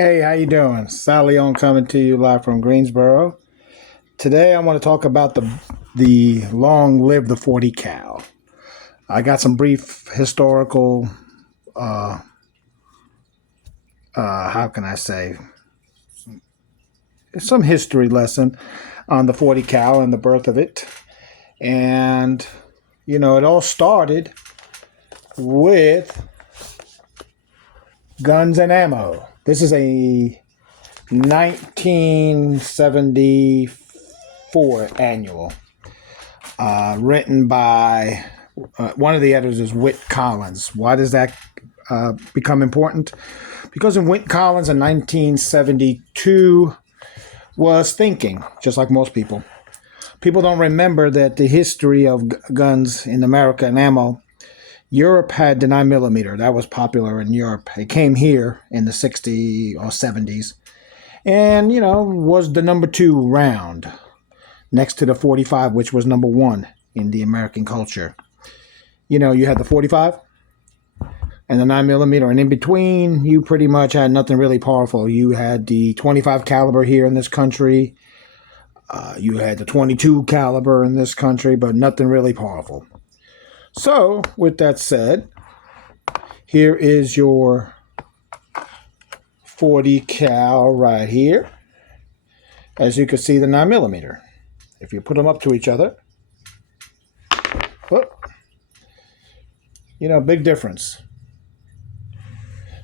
Hey, how you doing? Sally on coming to you live from Greensboro. Today I want to talk about the long live the 40 cal. I got some brief historical uh how can I say some history lesson on the 40 cal and the birth of it. And it all started with guns and ammo. This is a 1974 annual, written by one of the editors is Whit Collins. Why does that become important? Because in Whit Collins in 1972 was thinking, just like most people. People don't remember that the history of guns in America and ammo. Europe had the 9 millimeter. That was popular in Europe. It came here in the 60s or 70s, and was the number two round next to the 45, which was number one in the American culture. You had the 45 and the 9 millimeter, and in between, you pretty much had nothing really powerful. You had the 25 caliber here in this country. You had the 22 caliber in this country, but nothing really powerful. So, with that said, here is your 40 cal right here. As you can see, the 9 millimeter. If you put them up to each other, big difference.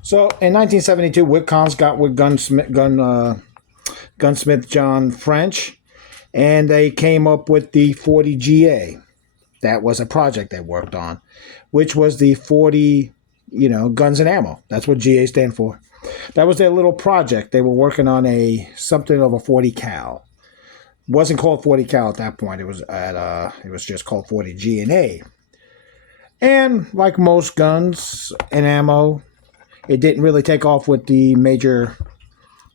So in 1972, Whit Collins got with gunsmith John French, and they came up with the 40 GA. That was a project they worked on, which was the 40, guns and ammo. That's what GA stand for. That was their little project. They were working on something of a 40 cal. It wasn't called 40 cal at that point. It was just called 40 G&A. And like most guns and ammo, it didn't really take off with the major,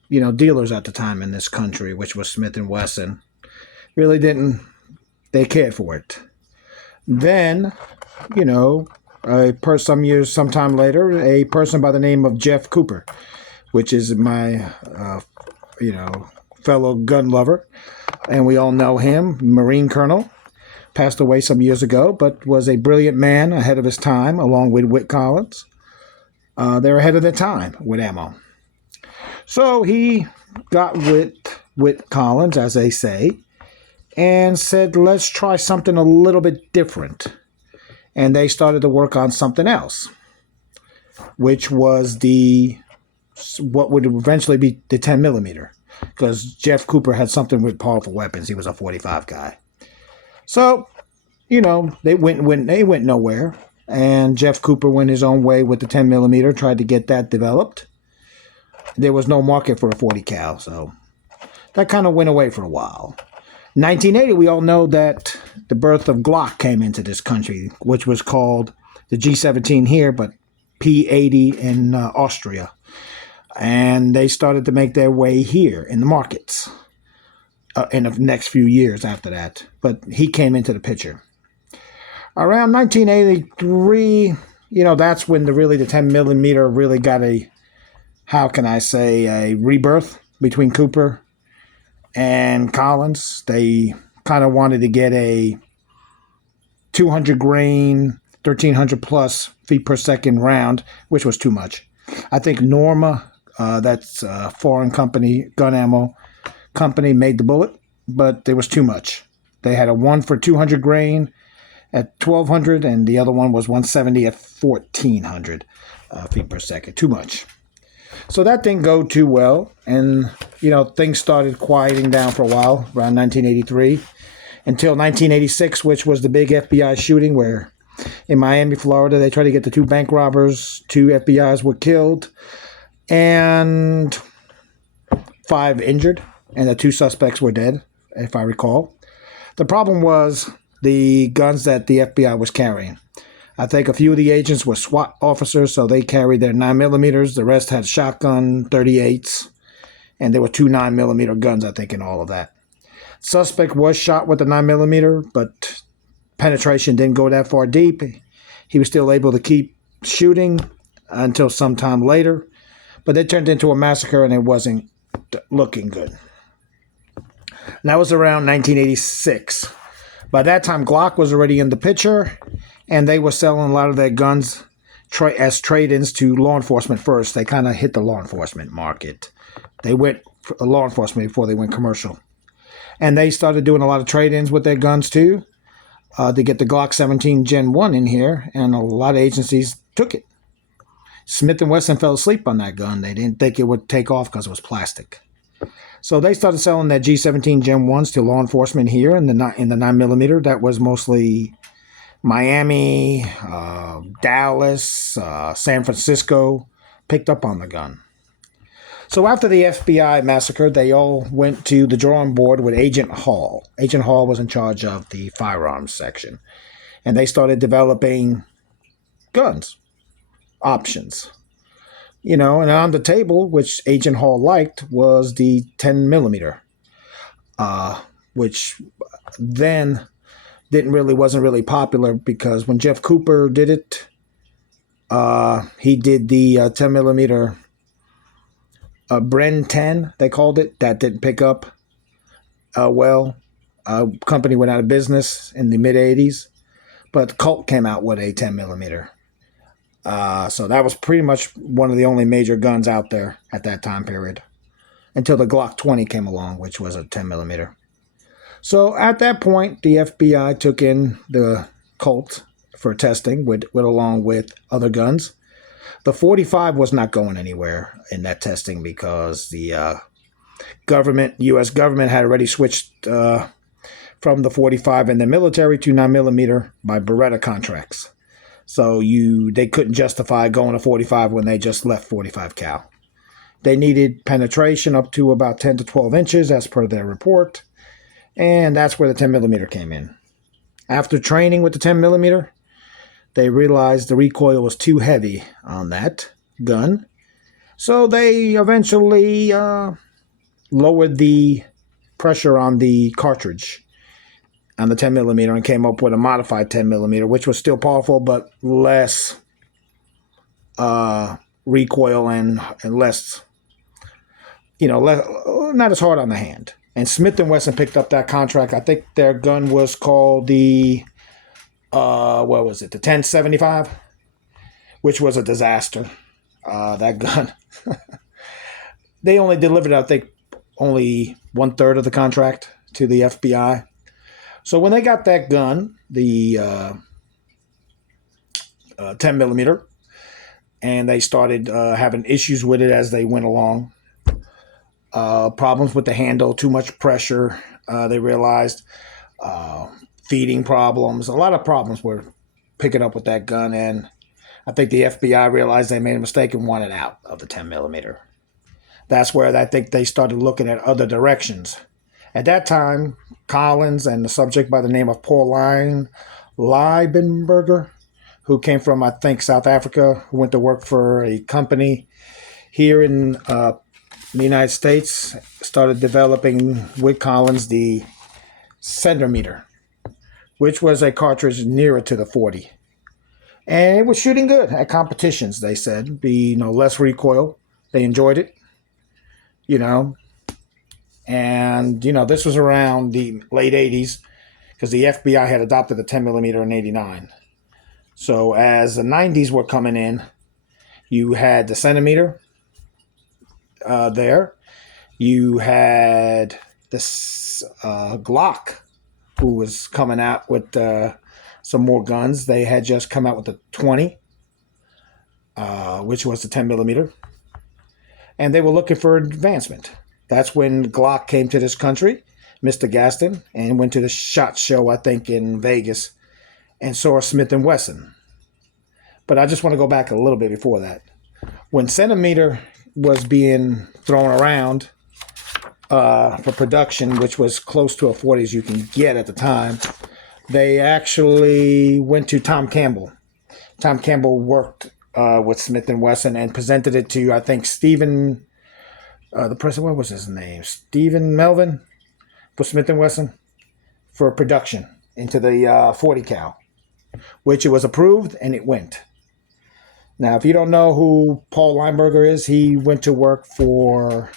dealers at the time in this country, which was Smith and Wesson. Really didn't. They cared for it. Then, sometime later, a person by the name of Jeff Cooper, which is my, fellow gun lover, and we all know him, Marine Colonel, passed away some years ago, but was a brilliant man ahead of his time, along with Whit Collins. They're ahead of their time with ammo. So he got with Whit Collins, as they say, and said, let's try something a little bit different. And they started to work on something else, which was what would eventually be the 10 millimeter, because Jeff Cooper had something with powerful weapons. He was a 45 guy. So, they went nowhere. And Jeff Cooper went his own way with the 10 millimeter, tried to get that developed. There was no market for a 40 cal, so that kind of went away for a while. 1980, we all know that the birth of Glock came into this country, which was called the G17 here, but P80 in Austria. And they started to make their way here in the markets in the next few years after that. But he came into the picture. Around 1983, that's when the 10 millimeter really got a rebirth between Cooper and Collins. They kind of wanted to get a 200 grain, 1300 plus feet per second round, which was too much. I think Norma, that's a foreign company, gun ammo company, made the bullet, but it was too much. They had a one for 200 grain at 1200, and the other one was 170 at 1400 feet per second. Too much. So that didn't go too well, and things started quieting down for a while around 1983 until 1986, which was the big FBI shooting where in Miami, Florida, they tried to get the two bank robbers. 2 FBI's were killed and 5 injured, and the 2 suspects were dead, if I recall. The problem was the guns that the FBI was carrying. I think a few of the agents were SWAT officers, so they carried their 9 millimeters. The rest had shotgun 38s, and there were 2 9 millimeter guns, I think, in all of that. Suspect was shot with the 9 millimeter, but penetration didn't go that far deep. He was still able to keep shooting until sometime later, but it turned into a massacre and it wasn't looking good. And that was around 1986. By that time, Glock was already in the picture, and they were selling a lot of their guns as trade-ins to law enforcement first. They kind of hit the law enforcement market. They went for law enforcement before they went commercial. And they started doing a lot of trade-ins with their guns too, to get the Glock 17 Gen 1 in here, and a lot of agencies took it. Smith & Wesson fell asleep on that gun. They didn't think it would take off because it was plastic. So they started selling their G17 Gen 1s to law enforcement here in the 9mm. That was mostly Miami, Dallas, San Francisco, picked up on the gun. So after the FBI massacre, they all went to the drawing board with Agent Hall. Agent Hall was in charge of the firearms section. And they started developing guns, options. And on the table, which Agent Hall liked, was the 10mm, which then wasn't really popular because when Jeff Cooper did it, he did the 10mm Bren 10, they called it. That didn't pick up well. Company went out of business in the mid-'80s, but Colt came out with a 10mm. So that was pretty much one of the only major guns out there at that time period, until the Glock 20 came along, which was a 10mm. So at that point, the FBI took in the Colt for testing, along with other guns. The 45 was not going anywhere in that testing because the U.S. government had already switched from the 45 in the military to 9mm by Beretta contracts. So they couldn't justify going to 45 when they just left 45 cal. They needed penetration up to about 10 to 12 inches as per their report. And that's where the 10mm came in. After training with the 10mm, they realized the recoil was too heavy on that gun. So they eventually lowered the pressure on the cartridge on the 10mm and came up with a modified 10mm, which was still powerful but less recoil and less, not as hard on the hand. And Smith & Wesson picked up that contract. I think their gun was called the, the 1075, which was a disaster. That gun. They only delivered, I think, only 1/3 of the contract to the FBI. So when they got that gun, the 10mm, and they started having issues with it as they went along, problems with the handle, too much pressure, they realized, feeding problems, a lot of problems were picking up with that gun, and I think the FBI realized they made a mistake and wanted out of the 10mm. That's where I think they started looking at other directions. At that time, Collins and the subject by the name of Paul Liebenberger, who came from, I think, South Africa, who went to work for a company here in the United States, started developing with Collins the Centimeter, which was a cartridge nearer to the 40. And it was shooting good at competitions, they said. Less recoil. They enjoyed it, And, this was around the late 80s because the FBI had adopted the 10mm in 89. So as the 90s were coming in, you had the Centimeter there. You had this Glock, who was coming out with some more guns. They had just come out with the 20, which was the 10mm. And they were looking for advancement. That's when Glock came to this country, Mr. Gaston, and went to the SHOT Show, I think, in Vegas, and saw Smith & Wesson. But I just want to go back a little bit before that. When Centimeter was being thrown around for production, which was close to a 40 as you can get at the time, they actually went to Tom Campbell. Tom Campbell worked with Smith & Wesson and presented it to, I think, Stephen... the person, what was his name? Stephen Melvin for Smith & Wesson for production into the 40 cal, which it was approved and it went. Now, if you don't know who Paul Lineberger is, he went to work for,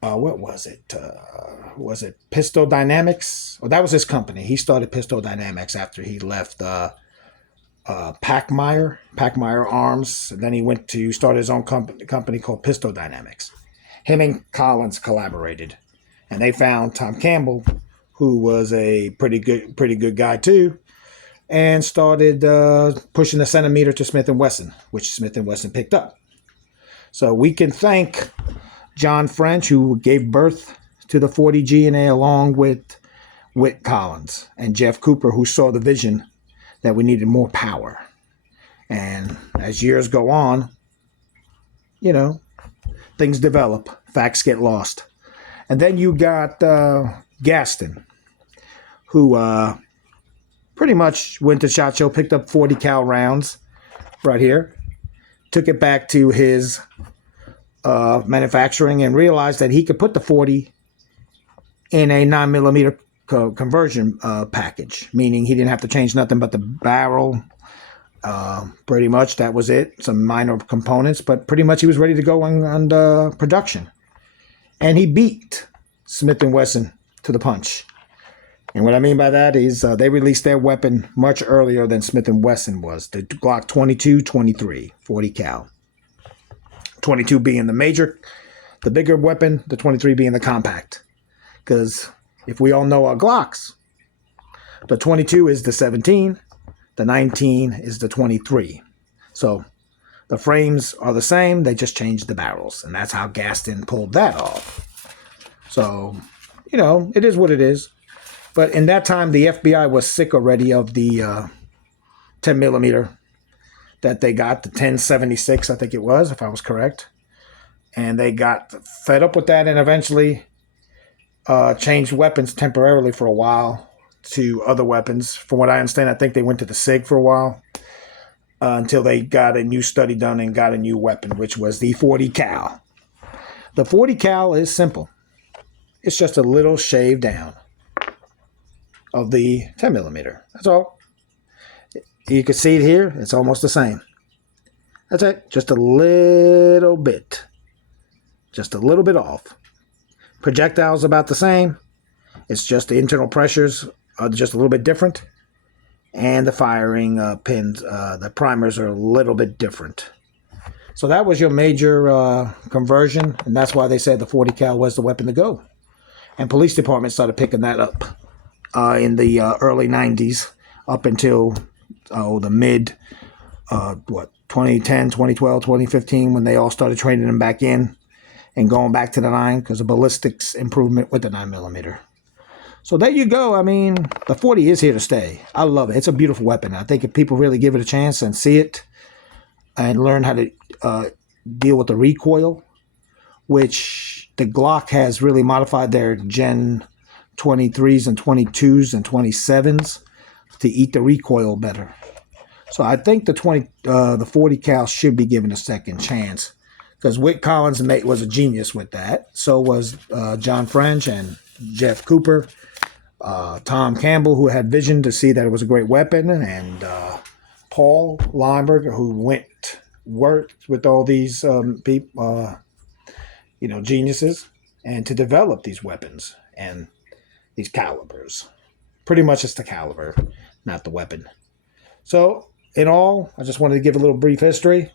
what was it? Was it Pistol Dynamics? Well, that was his company. He started Pistol Dynamics after he left Packmeyer Arms. And then he went to start his own company called Pistol Dynamics. Him and Collins collaborated, and they found Tom Campbell, who was a pretty good guy too, and started pushing the centimeter to Smith & Wesson, which Smith & Wesson picked up. So we can thank John French, who gave birth to the 40 G&A, along with Whit Collins, and Jeff Cooper, who saw the vision that we needed more power. And as years go on, things develop, facts get lost. And then you got Gaston, who pretty much went to SHOT Show, picked up 40 cal rounds right here, took it back to his manufacturing, and realized that he could put the 40 in a 9mm conversion package, meaning he didn't have to change nothing but the barrel. Pretty much that was it. Some minor components, but pretty much he was ready to go on production. And he beat Smith & Wesson to the punch. And what I mean by that is they released their weapon much earlier than Smith & Wesson was. The Glock 22, 23, 40 cal. 22 being the bigger weapon, the 23 being the compact. Because if we all know our Glocks, the 22 is the 17, the 19 is the 23. So the frames are the same, they just changed the barrels. And that's how Gaston pulled that off. So, it is what it is. But in that time, the FBI was sick already of the 10mm that they got, the 1076, I think it was, if I was correct. And they got fed up with that and eventually changed weapons temporarily for a while to other weapons. From what I understand, I think they went to the SIG for a while until they got a new study done and got a new weapon, which was the 40 cal. The 40 cal is simple. It's just a little shave down of the 10mm. That's all. You can see it here. It's almost the same. That's it. Just a little bit. Just a little bit off. Projectiles about the same. It's just the internal pressures are just a little bit different. And the firing pins, the primers are a little bit different. So that was your major conversion. And that's why they said the 40 cal was the weapon to go. And police departments started picking that up in the early 90s up until the mid 2010, 2012, 2015, when they all started training them back in and going back to the 9 because of ballistics improvement with the 9mm. So there you go. I mean, the 40 is here to stay. I love it. It's a beautiful weapon. I think if people really give it a chance and see it and learn how to deal with the recoil, which the Glock has really modified their Gen 23s and 22s and 27s to eat the recoil better. So I think the 40 cal should be given a second chance because Whit Collins was a genius with that. So was John French and Jeff Cooper, Tom Campbell, who had vision to see that it was a great weapon, and Paul Lineberger, who worked with all these people, geniuses, and to develop these weapons and these calibers. Pretty much it's the caliber, not the weapon. So, in all, I just wanted to give a little brief history.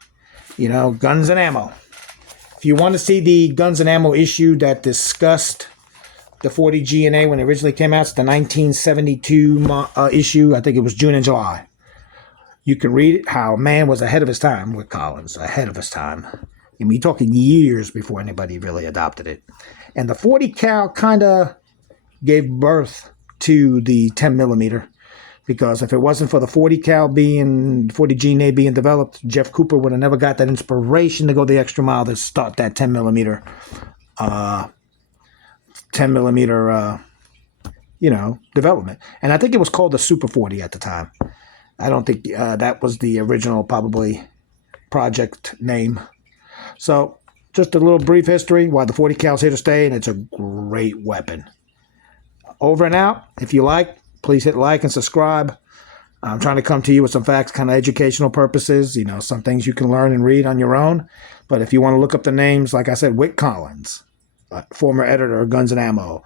Guns and ammo. If you want to see the guns and ammo issue that discussed the 40 G&A when it originally came out, it's the 1972 issue. I think it was June and July. You can read it, how man was ahead of his time with Collins, ahead of his time. And we're talking years before anybody really adopted it. And the 40 cal kind of gave birth to the 10mm, because if it wasn't for the 40 G&A being developed, Jeff Cooper would have never got that inspiration to go the extra mile to start that 10mm development. And I think it was called the Super 40 at the time. I don't think that was the original probably project name. So just a little brief history why the 40 cal is here to stay, and it's a great weapon. Over and out. If you like, please hit like and subscribe. I'm trying to come to you with some facts, kind of educational purposes, some things you can learn and read on your own. But if you want to look up the names, like I said, Wick Collins, former editor of Guns and Ammo,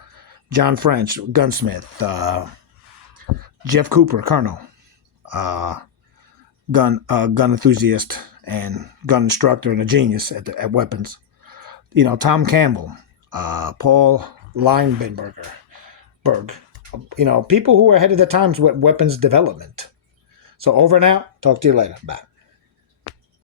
John French, gunsmith, Jeff Cooper, colonel, gun enthusiast and gun instructor and a genius at weapons. Tom Campbell, Paul Leinbenberger, people who were ahead of their times with weapons development. So over and out. Talk to you later. Bye.